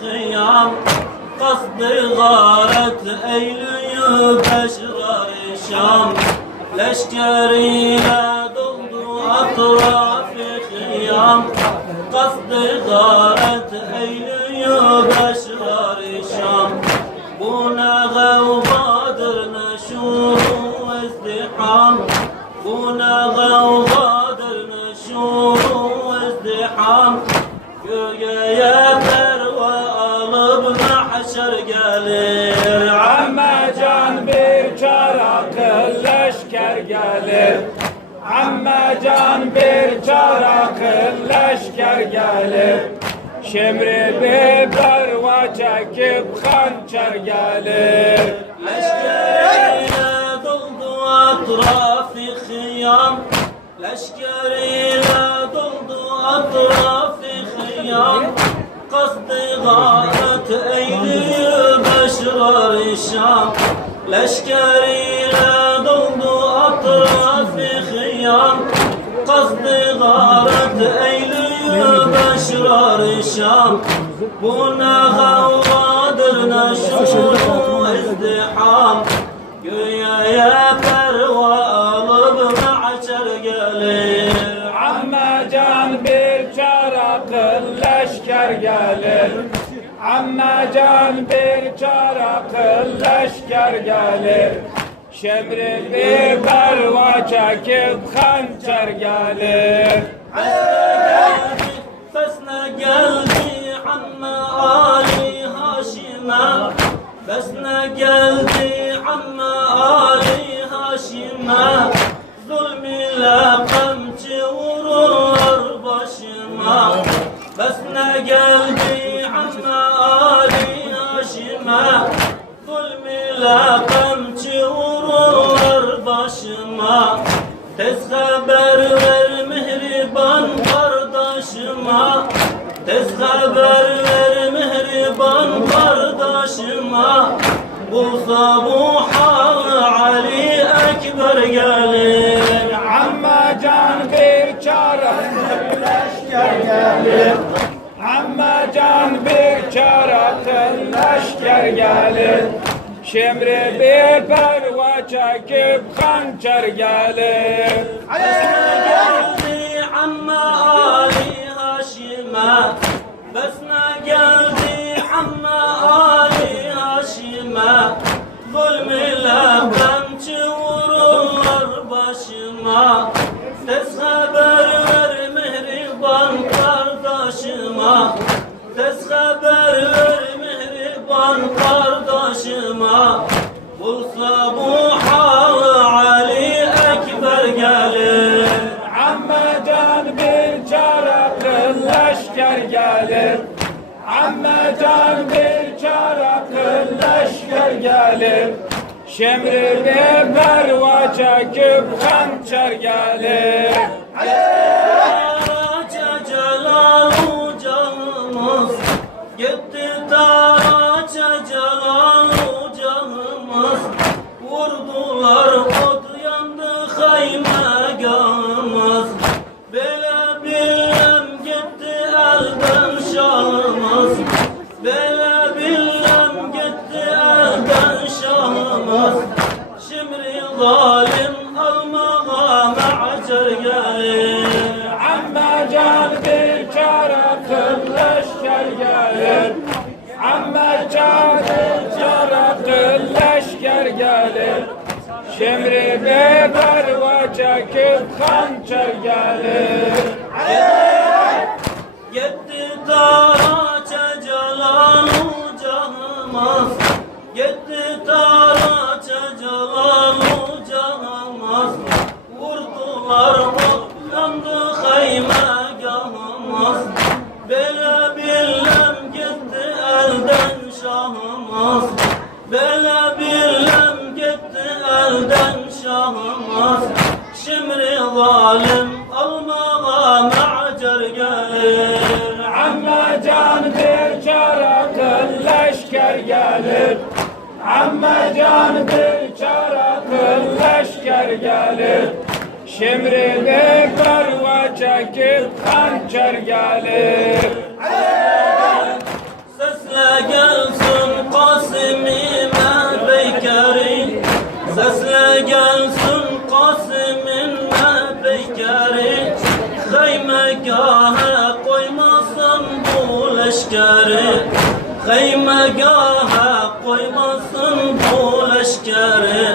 خيام قصد غارت ايليو بشرار شام لشكري لا ضد اطراف خيام قصد غارت ايليو بشرار شام بونغ وغادر نشور وازدحام بونغ وغادر نشور وازدحام يا ثروة قلب محشر قليل عما جان bir çarak leşker gelir Amma can bir çarak leşker gelir Şemri biber ve çekip hançer gelir لشكرينا ضد أطراف خيام لشكرينا ضد أطراف خيام قصد غارت أيدي بشرار الشام لشكرينا ضد أطراف خيام قصد غارت أيدي بشرار الشام بنا غوادر نشور ازدحام يا ثروة قلب محشر قليل Amma can bir çarak leşker gelir Amma can bir çarak leşker gelir Şemri biber ve çekip hançer gelir فسنا قلبي عما آلي هاشما فسنا قلبي عما آلي هاشما ظلمي لا قمت ورور بشما فسنا قلبي عما آلي هاشما ظلمي لا قمت ورور بشما tez haber ver mihriban kardeşime tez haber ver mihriban kardeşime bu sabuha Ali Ekber gelir Amma can bir çarak leşker gelir Amma can bir çarak leşker gelir Şemri biber ve çekip hançer gelir geldi amma Ali Haşim'e besne geldi amma Ali Haşim'e zulmüyle pençe vururlar başıma tez haber ver mihriban kardeşime tez haber ver mihriban kardeşime bulsa bu Ali Ekber gelir Amma can bir çarak leşker gelir Amma can bir çarak leşker gelir Şemri biber ve çekip hançer gelir Taraca Celalu canımız gitti Taraca Celalu canımız vurdular od yandı haymegahımız Bele bilem gitti elden şahımız Bele bilem gitti elden şahımız Şimdi zalim almağa ma'cer gelir Amma can bir çarak leşker gelir Amma can bir çarak leşker gelir Şemri biber ve çekip hançer gelir Gitti Taraca Celalu canımız Gitti Taraca Celalu canımız Vurdular yandı haymegahımız Bele billem gitti elden şahımız Bele billem gitti elden şahımız Şimdi zalim almağa ma'cer gelir Amma can bir çarak leşker gelir Amma can bir çarak leşker gelir Şemri biber ve çekip hançer gelir Sesle leşkeri, Kaymegaha koymasın bu leşkeri.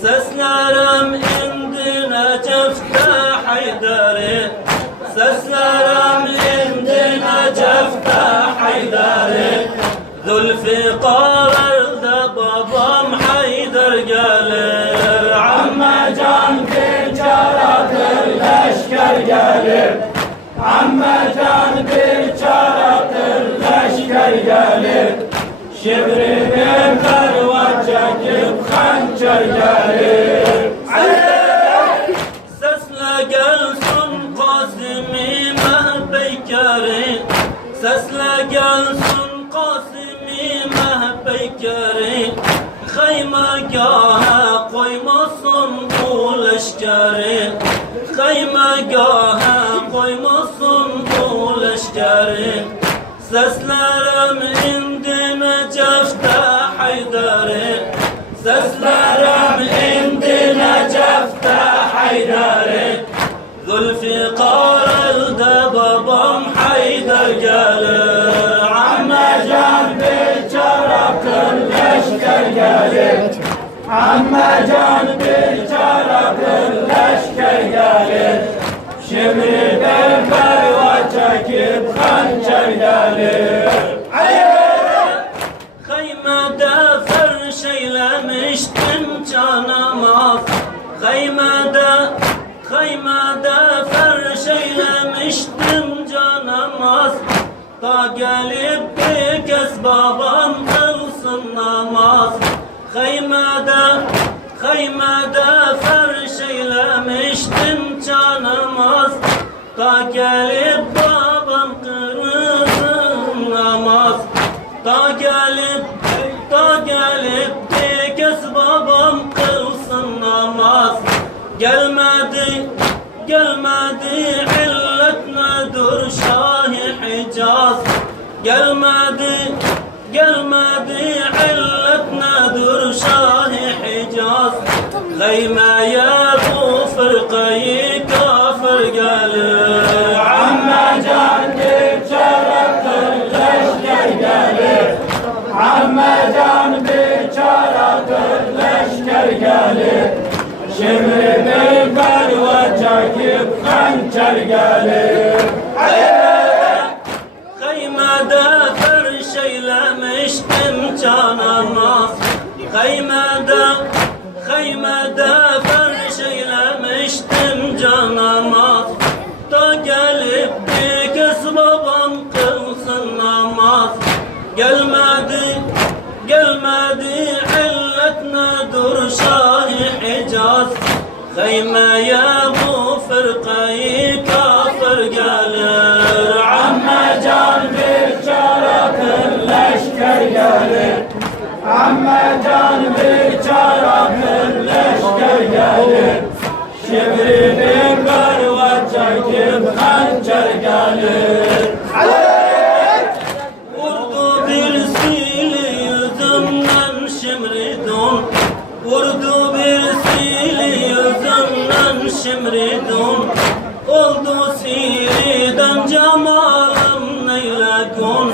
Seslerim indi Necef'te Haydar'ı, Seslerim indi Necef'te Haydar'ı. Zülfikar elde babam Haydar gelir, Amme can ticaretı leşker gelir. Amme can ticaretı leşker gelir. Şivrinin karva çekip hançer gelir. Sesle gelsin Kasım-ı Mehpeykeri, Sesle gelsin Kasım-ı Mehpeykeri. Kaymegaha koymasın bu leşkeri, Kaymegaha koymasın bu leşkeri. Seslerim indi Necef'te Haydar'ı, Seslerim indi Necef'te Haydar'ı. Zülfikar elde babam Haydar gelir, Amme can ticaretı leşker gelir. Amme can ticaretı leşker gelir. Şivrinin karva çekip hançer gelir. Kaymede ferş eylemiştim canamaz, Kaymede ferş eylemiştim canamaz. Ta gelip bir kez babam kılsın namaz. Kaymede ferş eylemiştim canamaz. Ta gelip babam kılsın namaz. Ta gelip bir kez babam kılsın namaz. Gelmedi illet nedir Şah-ı Hicaz. Gelmedi illet nedir Şah-ı Hicaz. Kaymeye bu fırkayı kafir gelir, Amme can ticaretı leşker gelir. Amme can ticaretı leşker gelir. Şivrinin karva çekip hançer gelir. Kaymede ferş eylemiştim canamaz, Kaymede ferş eylemiştim canamaz. Ta gelip bir kez babam kılsın namaz. Gelmedi illet nedir Şah-ı Hicaz. Kaymeye bu fırkayı kafir gelir, Amme can ticaretı leşker gelir. Amme can ticaretı leşker gelir. Şivrinin karva çekip hançer gelir. Vurdu bir sili yüzümden şimridun, Vurdu bir sili yüzümden şimridun. Oldu siriden cemalım neylekun.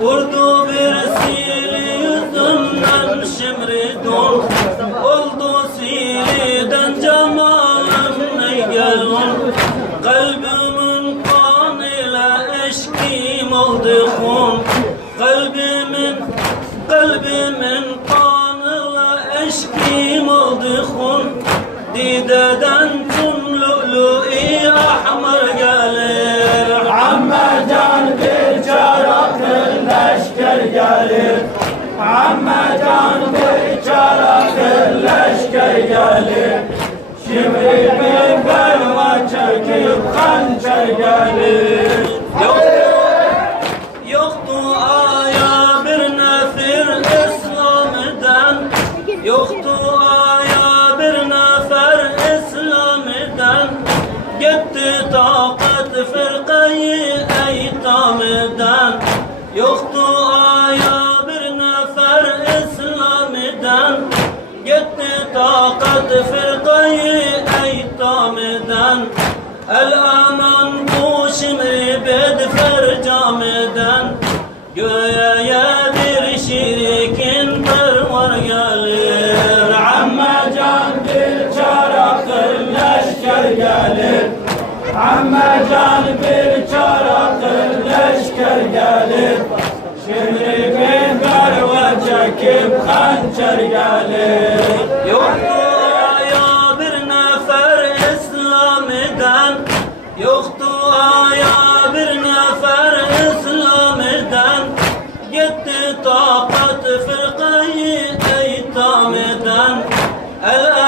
Vurdu bir sili yüzümden şimridun. Oldu siriden cemalım neygelun. Kalbimin kanıyla eşkim oldu hun. Kalbimin kanıyla eşkim oldu hun. Dideden tüm lü'lü-i ahmar gelir, Amme can ticaretı leşker gelir. Amme can ticaretı leşker gelir. Şivrinin karva çekip hançer gelir. Yoktu aya bir nefir İslam'dan, Yoktu aya bir nefer İslam'dan. Gitti takat fırkayı eytamdan. Yoktu aya bir nefer İslam'dan. Gitti takat fırkayı eytamdan. El aman bu şimri bedfer camiden. Göğe bir şirikin pervar gelir. Ammecan bir çarakır leşker gelir. Ammecan bir çarakır leşker gelir. Şirikin pervar çekip hançer gelir. Yoktu aya bir nefer İslam'dan, yoktu aya bir nefer İslam'dan. Gitti takat fırkayı eytamdan. El